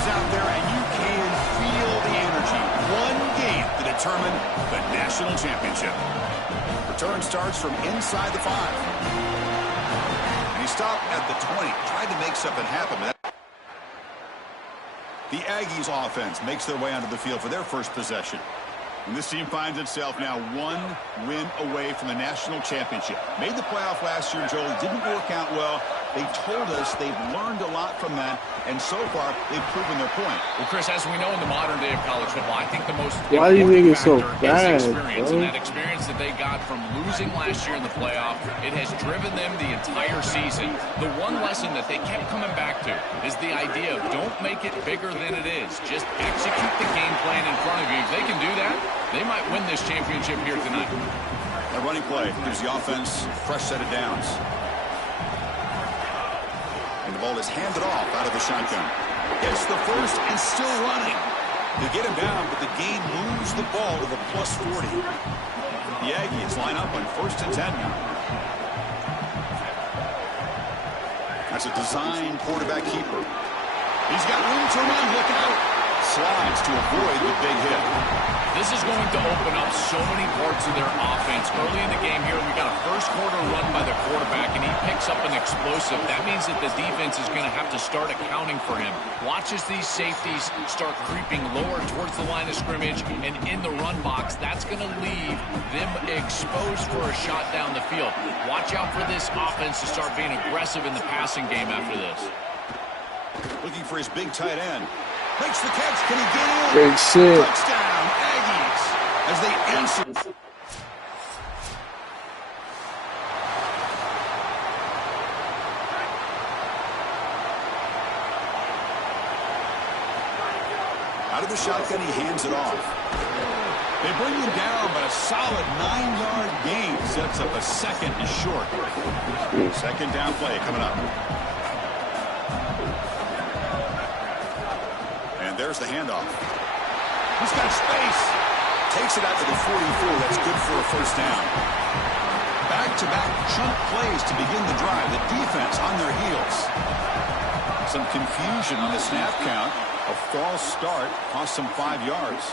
fans out there, and you can feel the energy. One game to determine the national championship. Return starts from inside the 5. And he stopped at the 20. Tried to make something happen. The Aggies offense makes their way onto the field for their first possession. And this team finds itself now one win away from the national championship. Made the playoff last year, Joel. Didn't work out well. They told us they've learned a lot from that, and so far they've proven their point. Well, Chris, as we know in the modern day of college football, I think the most Why do you think it's so bad, is bro? experience. And that experience that they got from losing last year in the playoff, it has driven them the entire season. The one lesson that they kept coming back to is the idea of don't make it bigger than it is. Just execute the game plan in front of you. If they can do that, they might win this championship here tonight. A running play gives the offense a fresh set of downs. And the ball is handed off out of the shotgun. Gets the first and still running. They get him down, but the game moves the ball to the +40. The Aggies line up on 1st and 10 now. That's a design quarterback keeper. He's got room to run. Look out. Slides to avoid the big hit. This is going to open up so many parts of their offense. Early in the game here, we got a first quarter run by the quarterback, and he picks up an explosive. That means that the defense is going to have to start accounting for him. Watch as these safeties start creeping lower towards the line of scrimmage and in the run box. That's going to leave them exposed for a shot down the field. Watch out for this offense to start being aggressive in the passing game after this. Looking for his big tight end. Makes the catch. Can he get in? Big shit. Touchdown, Aggies, as they answer. Out of the shotgun, he hands it off. They bring him down, but a solid 9-yard gain sets up a 2nd and short. 2nd down play coming up. There's the handoff. He's got space. Takes it out to the 44. That's good for a first down. Back-to-back chunk plays to begin the drive. The defense on their heels. Some confusion on the snap count. A false start cost them 5 yards.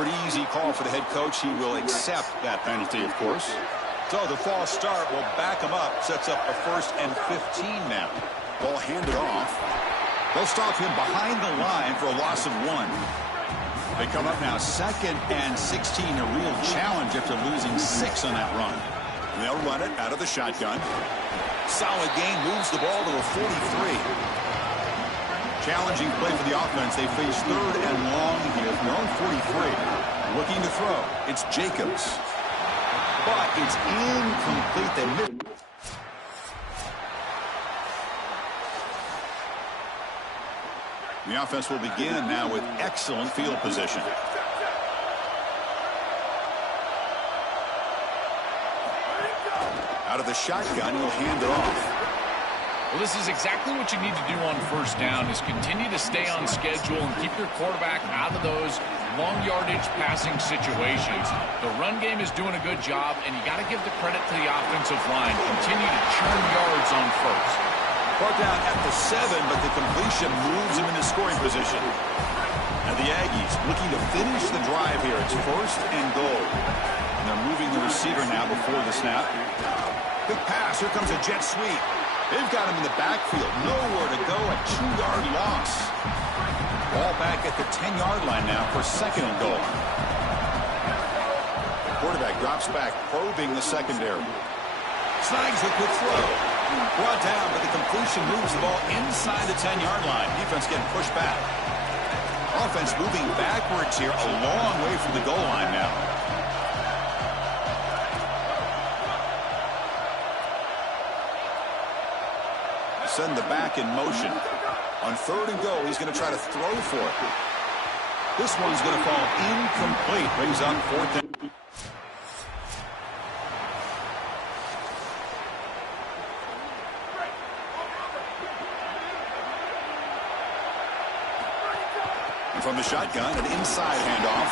Pretty easy call for the head coach. He will accept that penalty, of course. So the false start will back him up. Sets up a 1st and 15 now. Ball handed off. They'll stop him behind the line for a loss of 1. They come up now 2nd and 16. A real challenge after losing 6 on that run. And they'll run it out of the shotgun. Solid gain. Moves the ball to the 43. Challenging play for the offense. They face 3rd and long here from their own 43. Looking to throw. It's Jacobs. But it's incomplete. They missed. The offense will begin now with excellent field position. Out of the shotgun, he'll hand it off. Well, this is exactly what you need to do on first down, is continue to stay on schedule and keep your quarterback out of those long yardage passing situations. The run game is doing a good job, and you got to give the credit to the offensive line. Continue to churn yards on first. Brought down at the 7, but the completion moves him into scoring position. And the Aggies looking to finish the drive here. It's 1st and goal. And they're moving the receiver now before the snap. Quick pass. Here comes a jet sweep. They've got him in the backfield. Nowhere to go. A 2-yard loss. Ball back at the 10-yard line now for 2nd and goal. The quarterback drops back, probing the secondary. Snags the quick throw. Brought down, but the completion moves the ball inside the 10-yard line. Defense getting pushed back. Offense moving backwards here, a long way from the goal line now. Send the back in motion. On 3rd and goal, he's going to try to throw for it. This one's going to fall incomplete. Brings up 4th and... And from the shotgun, an inside handoff.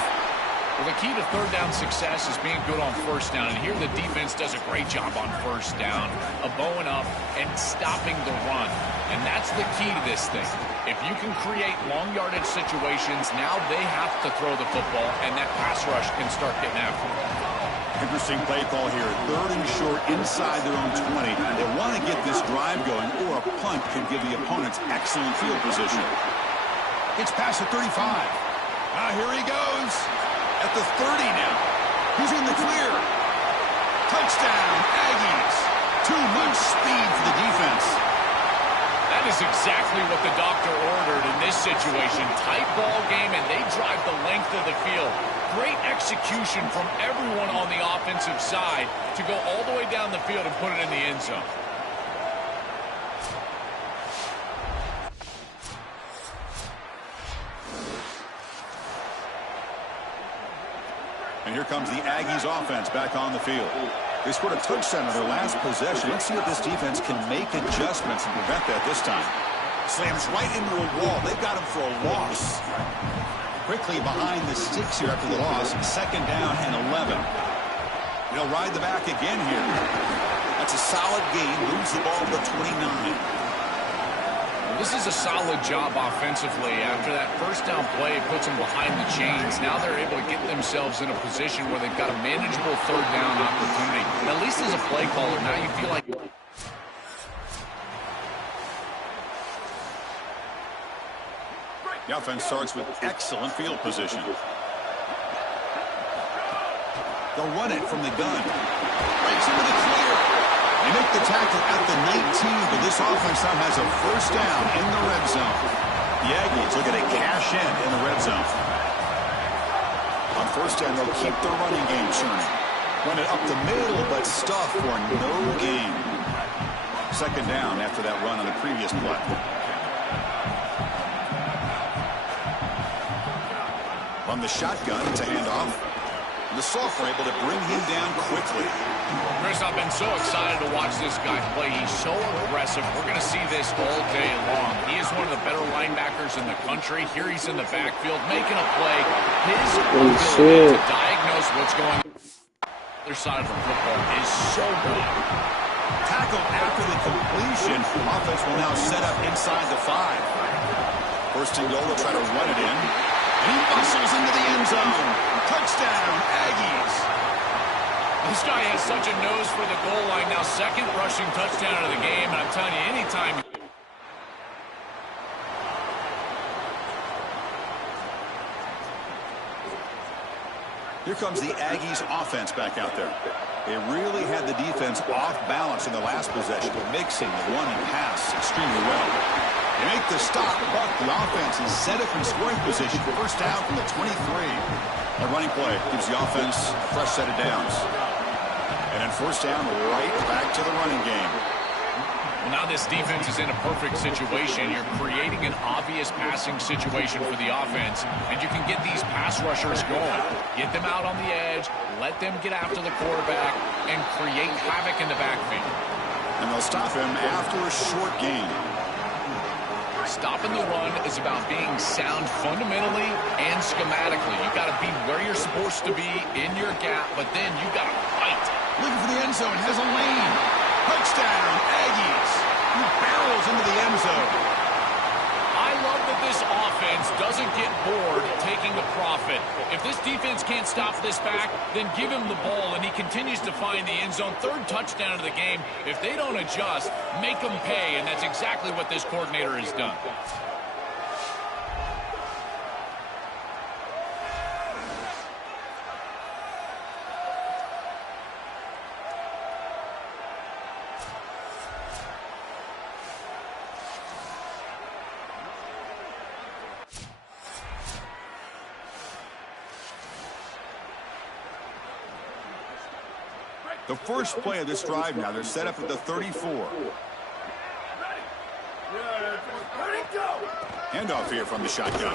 Well, the key to third down success is being good on first down. And here the defense does a great job on first down of bowing up and stopping the run. And that's the key to this thing. If you can create long yardage situations, now they have to throw the football, and that pass rush can start getting after it. Interesting play call here. 3rd and short inside their own 20. They want to get this drive going, or a punt can give the opponents excellent field position. It's past the 35. Here he goes. At the 30 now. He's in the clear. Touchdown, Aggies. Too much speed for the defense. That is exactly what the doctor ordered in this situation. Tight ball game, and they drive the length of the field. Great execution from everyone on the offensive side to go all the way down the field and put it in the end zone. And here comes the Aggies offense back on the field. They scored a touchdown in their last possession. Let's see if this defense can make adjustments and prevent that this time. Slams right into a wall. They've got him for a loss. Quickly behind the sticks here after the loss. 2nd down and 11. They'll ride the back again here. That's a solid gain. Moves the ball to the 29. This is a solid job offensively. After that first down play, puts them behind the chains. Now they're able to get themselves in a position where they've got a manageable 3rd down opportunity. At least as a play caller, now you feel like... The offense starts with excellent field position. They'll run it from the gun. Breaks into the clear. They make the tackle at the 19, but this offense now has a 1st down in the red zone. The Aggies looking to cash in the red zone. On 1st down, they'll keep their running game churning. Run it up the middle, but stuff for no gain. 2nd down after that run on the previous play. From the shotgun to handoff. The sophomore able to bring him down quickly. Chris, I've been so excited to watch this guy play. He's so aggressive. We're going to see this all day long. He is one of the better linebackers in the country. Here he's in the backfield making a play. His ability to diagnose what's going on the other side of the football is so good. Tackle after the completion. Offense will now set up inside the 5. 1st and goal, they'll try to run it in. And he bustles into the end zone. Touchdown, Aggies. This guy has such a nose for the goal line. Now 2nd rushing touchdown of the game. And I'm telling you, anytime... Here comes the Aggies offense back out there. They really had the defense off balance in the last possession, mixing the run and pass extremely well. They make the stop, but the offense is set up in scoring position. 1st down from the 23. A running play gives the offense a fresh set of downs. And then 1st down, right back to the running game. Well, now this defense is in a perfect situation. You're creating an obvious passing situation for the offense, and you can get these pass rushers going. Get them out on the edge, let them get after the quarterback, and create havoc in the backfield. And they'll stop him after a short gain. Stopping the run is about being sound fundamentally and schematically. You got to be where you're supposed to be in your gap, but then you got to fight. Looking for the end zone, has a lane. Touchdown, Aggies. He barrels into the end zone. I love that this offense doesn't get bored taking the profit. If this defense can't stop this back, then give him the ball, and he continues to find the end zone. 3rd touchdown of the game. If they don't adjust, make them pay, and that's exactly what this coordinator has done. The first play of this drive now, they're set up at the 34. Handoff here from the shotgun.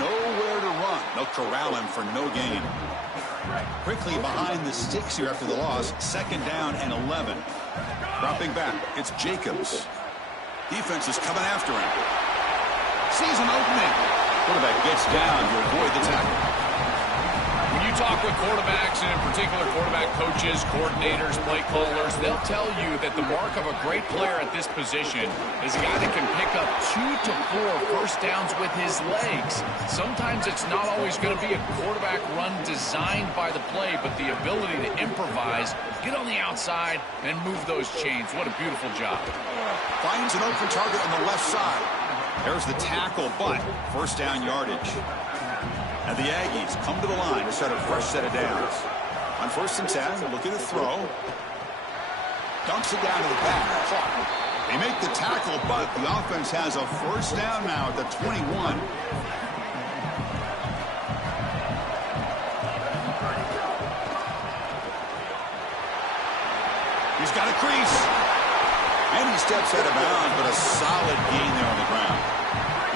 Nowhere to run. They'll corral him for no gain. Quickly behind the sticks here after the loss. 2nd down and 11. Dropping back, it's Jacobs. Defense is coming after him. Sees an opening. Quarterback gets down to avoid the tackle. When talk with quarterbacks, and in particular quarterback coaches, coordinators, play callers, they'll tell you that the mark of a great player at this position is a guy that can pick up 2 to 4 first downs with his legs. Sometimes it's not always going to be a quarterback run designed by the play, but the ability to improvise, get on the outside, and move those chains. What a beautiful job. Finds an open target on the left side. There's the tackle, but first down yardage. And the Aggies come to the line to set a fresh set of downs. On 1st and 10, looking to throw. Dumps it down to the back. Caught. They make the tackle, but the offense has a first down now at the 21. He's got a crease. And he steps out of bounds, but a solid gain there on the ground.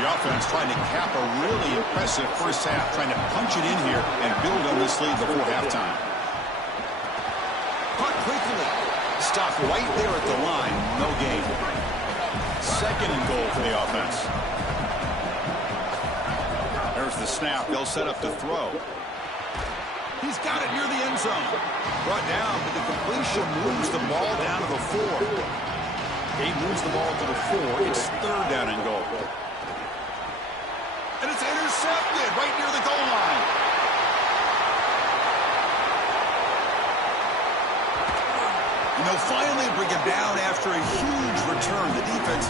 The offense trying to cap a really impressive first half, trying to punch it in here and build on this lead before halftime. Caught quickly. Stopped right there at the line. No gain. 2nd and goal for the offense. There's the snap. They'll set up to throw. He's got it near the end zone. Brought down, but the completion moves the ball down to the 4. He moves the ball to the 4. It's 3rd down and goal. And it's intercepted right near the goal line. And they'll finally bring it down after a huge return. The defense.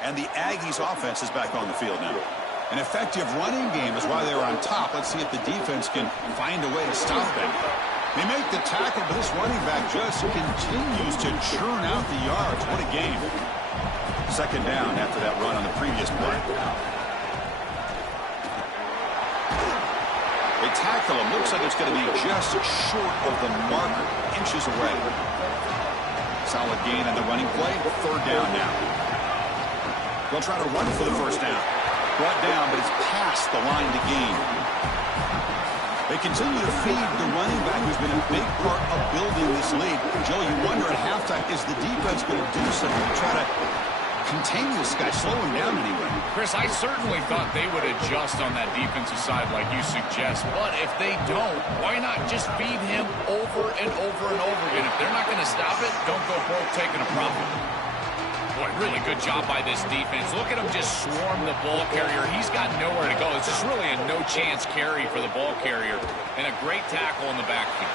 And the Aggies offense is back on the field now. An effective running game is why they're on top. Let's see if the defense can find a way to stop them. They make the tackle, but this running back just continues to churn out the yards. What a game. 2nd down after that run on the previous play. They tackle him. Looks like it's going to be just short of the marker, inches away. Solid gain on the running play. 3rd down now. They'll try to run for the first down. Brought down, but it's past the line to gain. They continue to feed the running back who's been a big part of building this lead. Joe, you wonder at halftime, is the defense going to do something to try to contain this guy, slow him down anyway? Chris, I certainly thought they would adjust on that defensive side like you suggest, but if they don't, why not just feed him over and over and over again? If they're not going to stop it, don't go broke taking a profit. Boy, really good job by this defense. Look at him just swarm the ball carrier. He's got nowhere to go. It's just really a no-chance carry for the ball carrier. And a great tackle in the backfield.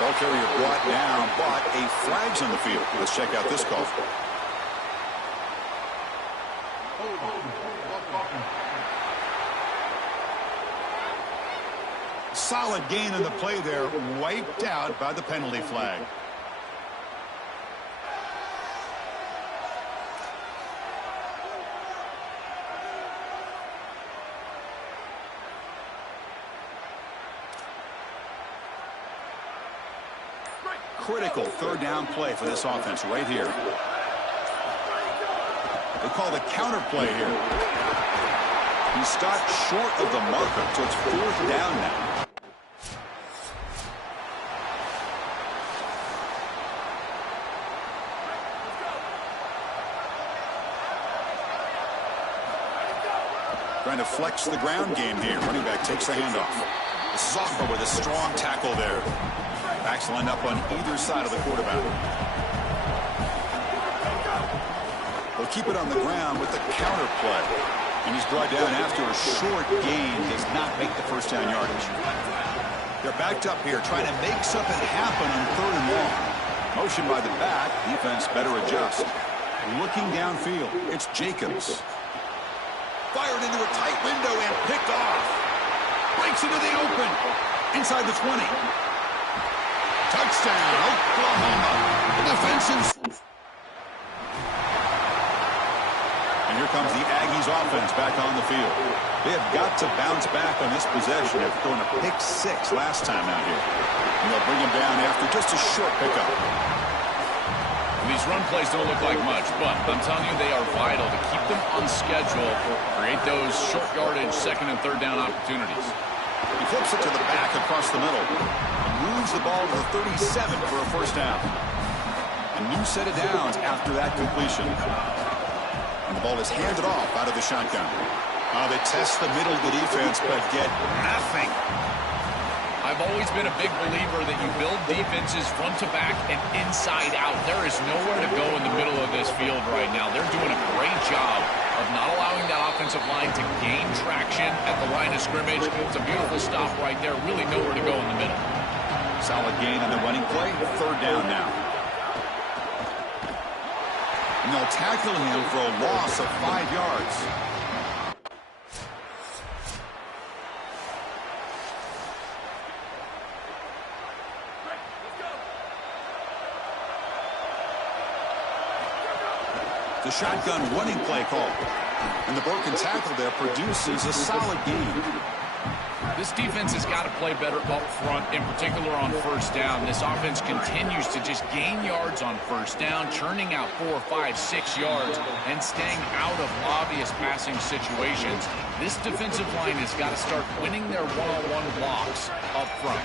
Ball carrier brought down, but a flag's on the field. Let's check out this call. Solid gain in the play there. Wiped out by the penalty flag. Critical 3rd down play for this offense right here. They call the counter play here. He stopped short of the marker, so it's 4th down now. Trying to flex the ground game here. Running back takes the handoff. The sophomore with a strong tackle there. Backs lined up on either side of the quarterback. They'll keep it on the ground with the counter play. And he's brought down after a short gain. Does not make the first down yardage. They're backed up here trying to make something happen on 3rd and long. Motion by the back. Defense better adjust. Looking downfield. It's Jacobs. Fired into a tight window and picked off. Breaks into the open. Inside the 20. Touchdown, Oklahoma. The defensive. And here comes the Aggies offense back on the field. They have got to bounce back on this possession after throwing a pick 6 last time out here. And they'll bring him down after just a short pickup. These run plays don't look like much, but I'm telling you they are vital to keep them on schedule, create those short yardage 2nd and 3rd down opportunities. He flips it to the back across the middle. Moves the ball to the 37 for a first down. A new set of downs after that completion. And the ball is handed off out of the shotgun. They test the middle of the defense, but get nothing. I've always been a big believer that you build defenses front to back and inside out. There is nowhere to go in the middle of this field right now. They're doing a great job of not allowing that offensive line to gain traction at the line of scrimmage. It's a beautiful stop right there. Really nowhere to go in the middle. Solid gain on the running play. Third down now. And they'll tackle him for a loss of 5 yards. The shotgun running play call. And the broken tackle there produces a solid gain. This defense has got to play better up front, in particular on first down. This offense continues to just gain yards on first down, churning out 4, 5, 6 yards, and staying out of obvious passing situations. This defensive line has got to start winning their one-on-one blocks up front.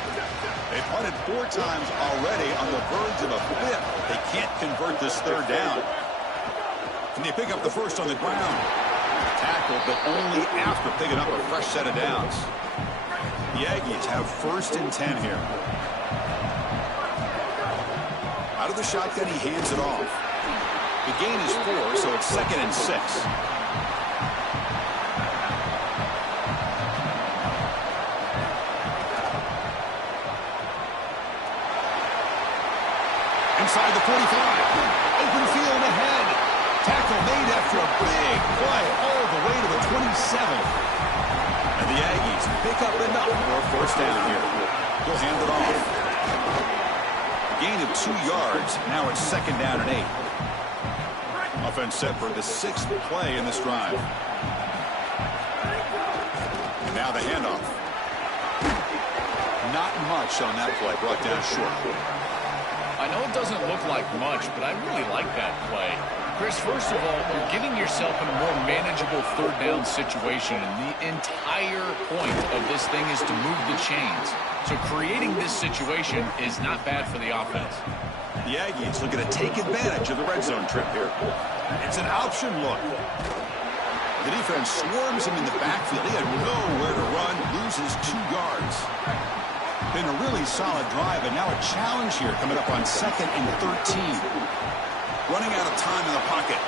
They've punted 4 times already on the verge of a 5th. They can't convert this third down. Can they pick up the first on the ground? Tackle, but only after picking up a fresh set of downs. The Aggies have 1st and 10 here. Out of the shotgun, he hands it off. The gain is 4, so it's 2nd and 6. Inside the 45. Open field ahead. Tackle made after a big play all the way to the 27. And the Aggies pick up enough for a first down here. He'll hand it off. Gain of 2 yards. Now it's 2nd down and 8. Offense set for the 6th play in this drive. And now the handoff. Not much on that play. Brought down short. I know it doesn't look like much, but I really like that play. Chris, first of all, you're getting yourself in a more manageable third down situation, and the entire point of this thing is to move the chains. So creating this situation is not bad for the offense. The Aggies looking to take advantage of the red zone trip here. It's an option look. The defense swarms him in the backfield. He had nowhere to run, loses 2 yards. Been a really solid drive, and now a challenge here coming up on 2nd and 13. Running out of time in the pocket.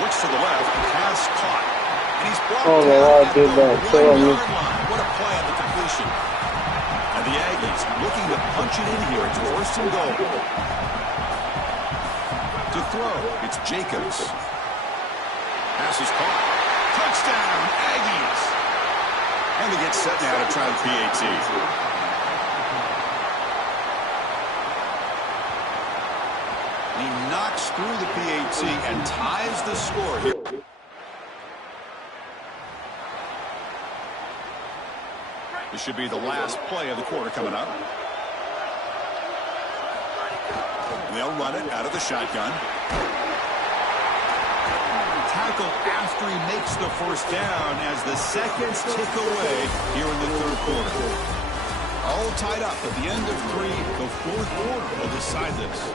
Looks to the left. Pass caught. And he's brought down at the 1-yard line. What a play on the completion. And the Aggies looking to punch it in here. It's 1st and goal. To throw, it's Jacobs. Pass is caught. Touchdown, Aggies. And they get set now to try the PAT. He knocks through the PAT and ties the score here. This should be the last play of the quarter coming up. And they'll run it out of the shotgun. Tackle after he makes the first down as the seconds tick away here in the third quarter. All tied up at the end of 3. The fourth quarter will decide this.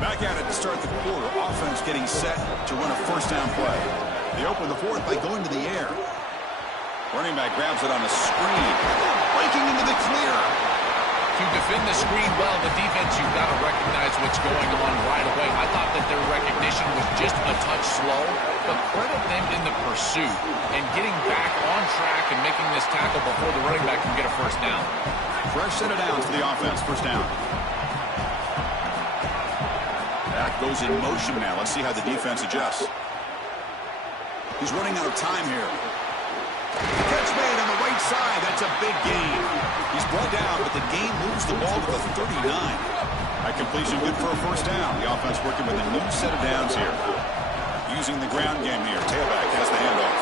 Back at it to start the quarter. Offense getting set to run a first down play. They open the fourth by going to the air. Running back grabs it on a screen. Breaking into the clear. To defend the screen well, the defense, you've got to recognize what's going on right away. I thought that their recognition was just a touch slow, but credit them in the pursuit and getting back on track and making this tackle before the running back can get a first down. Fresh set of downs for the offense. First down. That goes in motion now. Let's see how the defense adjusts. He's running out of time here. Catch made on the right side. That's a big gain. He's brought down, but the gain moves the ball to the 39. That completion good for a first down. The offense working with a new set of downs here. Using the ground game here. Tailback has the handoff.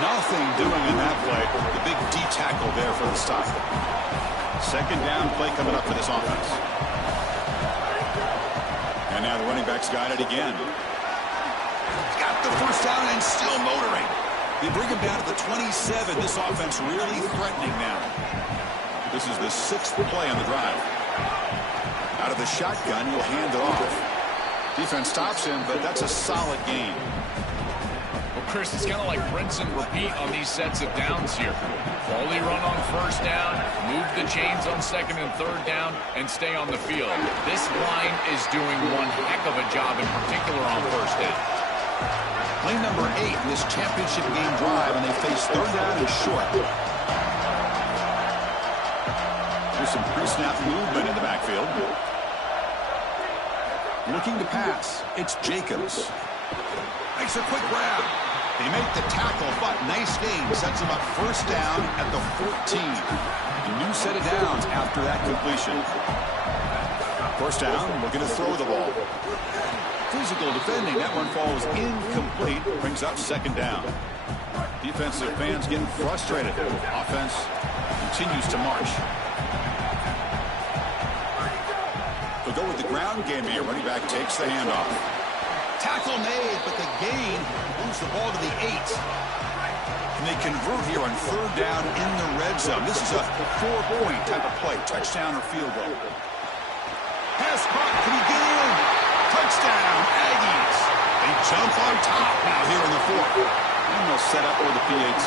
Nothing doing in that play. The big D tackle there for the stop. 2nd down play coming up for this offense. And now the running back's got it again. Got the first down and still motoring. They bring him down to the 27. This offense really threatening now. This is the 6th play on the drive. Out of the shotgun, he'll hand it off. Defense stops him, but that's a solid gain. Chris, it's kind of like rinse and repeat on these sets of downs here. Quality run on first down, move the chains on second and third down, and stay on the field. This line is doing one heck of a job, in particular on first down. Play number 8 in this championship game drive, and they face third down and short. There's some pre-snap movement in the backfield. Looking to pass. It's Jacobs. Makes a quick grab. They make the tackle, but nice game. Sets them up first down at the 14. A new set of downs after that completion. First down, looking to throw the ball. Physical defending. That one falls incomplete. Brings up second down. Defensive fans getting frustrated. Offense continues to march. They'll go with the ground game here. Running back takes the handoff. Tackle made, but the gain moves the ball to the 8. And they convert here on third down in the red zone. This is a 4-point type of play. Touchdown or field goal. Pass caught. Can he get in? Touchdown, Aggies. They jump on top now here in the 4th. And they'll set up for the PAT.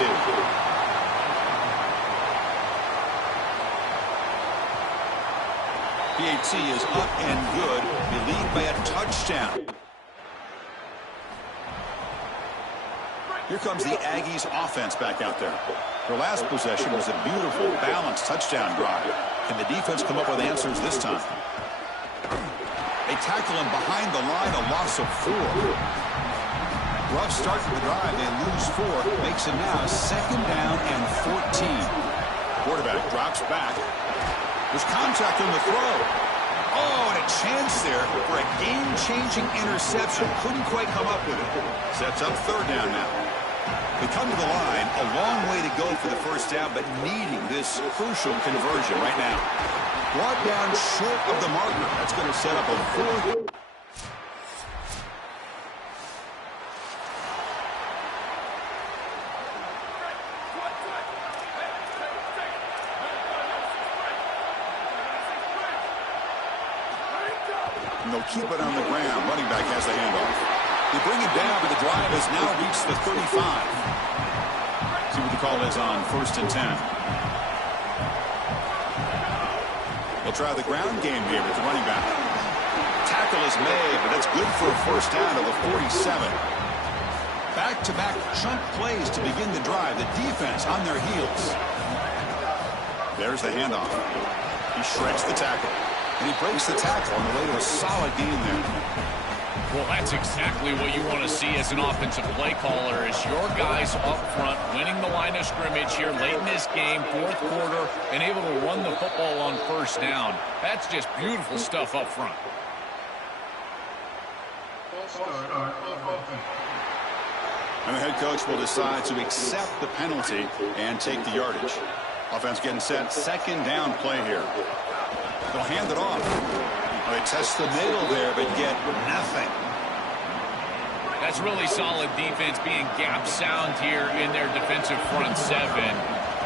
PAT is up and good. They lead by a touchdown. Here comes the Aggies offense back out there. Their last possession was a beautiful, balanced touchdown drive. Can the defense come up with answers this time? They tackle him behind the line, a loss of 4. Rough start to the drive. They lose 4. Makes it now second down and 14. Quarterback drops back. There's contact on the throw. Oh, and a chance there for a game-changing interception. Couldn't quite come up with it. Sets up third down now. They come to the line, a long way to go for the first down, but needing this crucial conversion right now. Brought down short of the marker. That's going to set up a 4th. And they'll keep it on the ground. Running back has the handoff. They bring it down, but the drive has now reached the 35. See what the call is on 1st and 10. They'll try the ground game here with the running back. Tackle is made, but that's good for a first down to the 47. Back-to-back chunk plays to begin the drive. The defense on their heels. There's the handoff. He shreds the tackle. And he breaks the tackle on the way to a solid gain there. Well, that's exactly what you want to see as an offensive play caller, is your guys up front winning the line of scrimmage here late in this game, 4th quarter, and able to run the football on first down. That's just beautiful stuff up front. And the head coach will decide to accept the penalty and take the yardage. Offense getting set. Second down play here. They'll hand it off. They test the middle there, but get nothing. That's really solid defense, being gap sound here in their defensive front 7.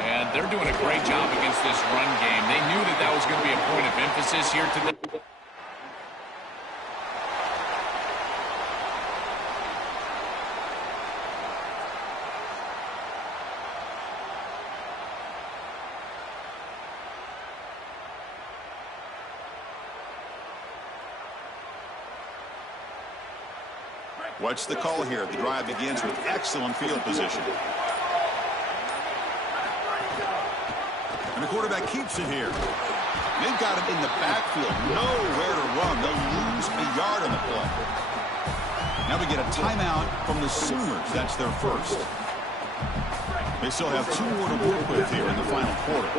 And they're doing a great job against this run game. They knew that that was going to be a point of emphasis here today. Watch the call here. The drive begins with excellent field position. And the quarterback keeps it here. They've got him in the backfield. Nowhere to run. They'll lose a yard on the play. Now we get a timeout from the Sooners. That's their first. They still have 2 more to work with here in the final quarter.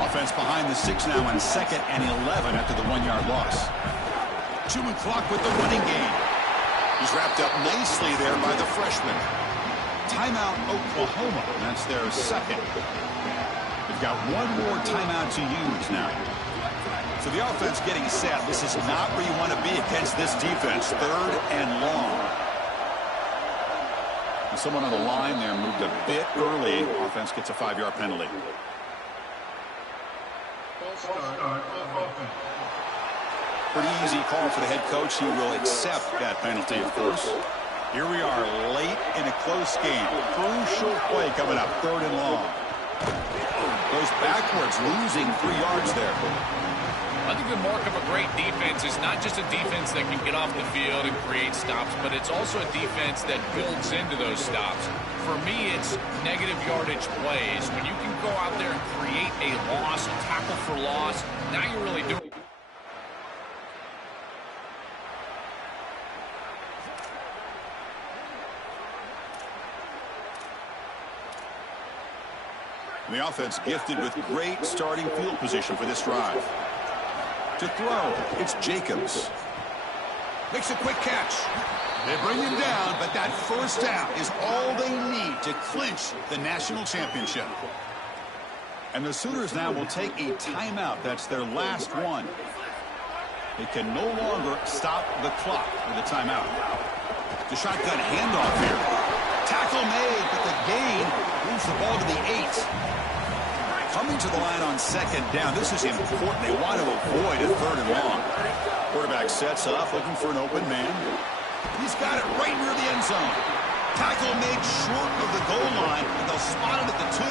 Offense behind the 6 now on 2nd and 11 after the 1-yard loss. Chewing clock with the running game. He's wrapped up nicely there by the freshman. Timeout, Oklahoma. That's their second. They've got 1 more timeout to use now. So the offense getting set. This is not where you want to be against this defense. 3rd and long. And someone on the line there moved a bit early. Offense gets a 5-yard penalty. Pretty easy call for the head coach. He will accept that penalty, of course. Here we are late in a close game. Crucial play coming up, 3rd and long. Goes backwards, losing 3 yards there. I think the mark of a great defense is not just a defense that can get off the field and create stops, but it's also a defense that builds into those stops. For me, it's negative yardage plays. When you can go out there and create a loss, a tackle for loss, now you're really doing. The offense gifted with great starting field position for this drive. To throw, it's Jacobs. Makes a quick catch. They bring him down, but that first down is all they need to clinch the national championship. And the Sooners now will take a timeout. That's their last one. They can no longer stop the clock with a timeout. The shotgun handoff here. Tackle made, but the gain moves the ball to the 8. Coming to the line on 2nd down. This is important. They want to avoid a 3rd and long. Quarterback sets up, looking for an open man. He's got it right near the end zone. Tackle made short of the goal line, and they'll spot it at the 2.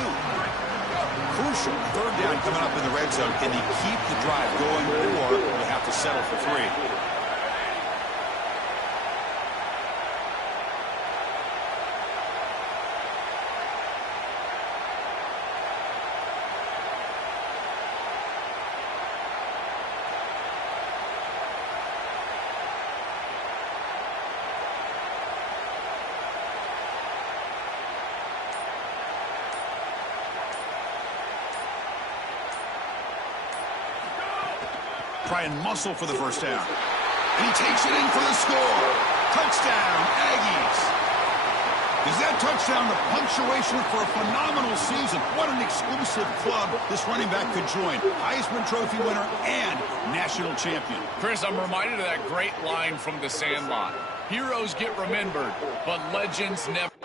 Crucial 3rd down coming up in the red zone. Can he keep the drive going, or will he have to settle for 3? Try and muscle for the first down. And he takes it in for the score. Touchdown, Aggies. Is that touchdown the punctuation for a phenomenal season? What an exclusive club this running back could join. Heisman Trophy winner and national champion. Chris, I'm reminded of that great line from The Sandlot. Heroes get remembered, but legends never.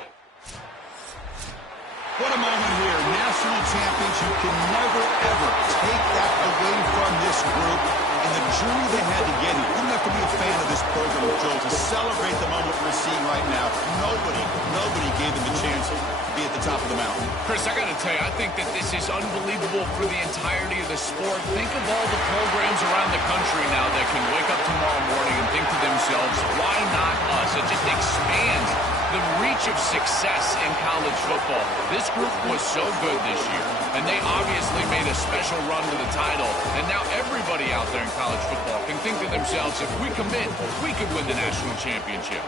What a moment here. National champions. You can never, ever take that away from this group. And the journey they had to get here. You don't have to be a fan of this program, Joe, to celebrate the moment we're seeing right now. Nobody gave them the chance to be at the top of the mountain. Chris, I got to tell you, I think that this is unbelievable for the entirety of the sport. Think of all the programs around the country now that can wake up tomorrow morning and think to themselves, why not us? It just expands the reach of success in college football. This group was so good this year, and they obviously made a special run to the title. And now everybody out there in college football can think to themselves, if we commit, we could win the national championship.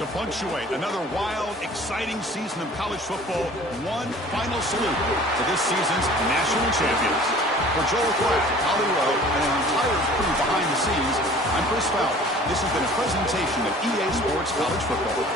To punctuate another wild, exciting season of college football, one final salute to this season's national champions. For Joel Klatt, Holly Rowe, and an entire crew behind the scenes, I'm Chris Fowler. This has been a presentation of EA Sports College Football.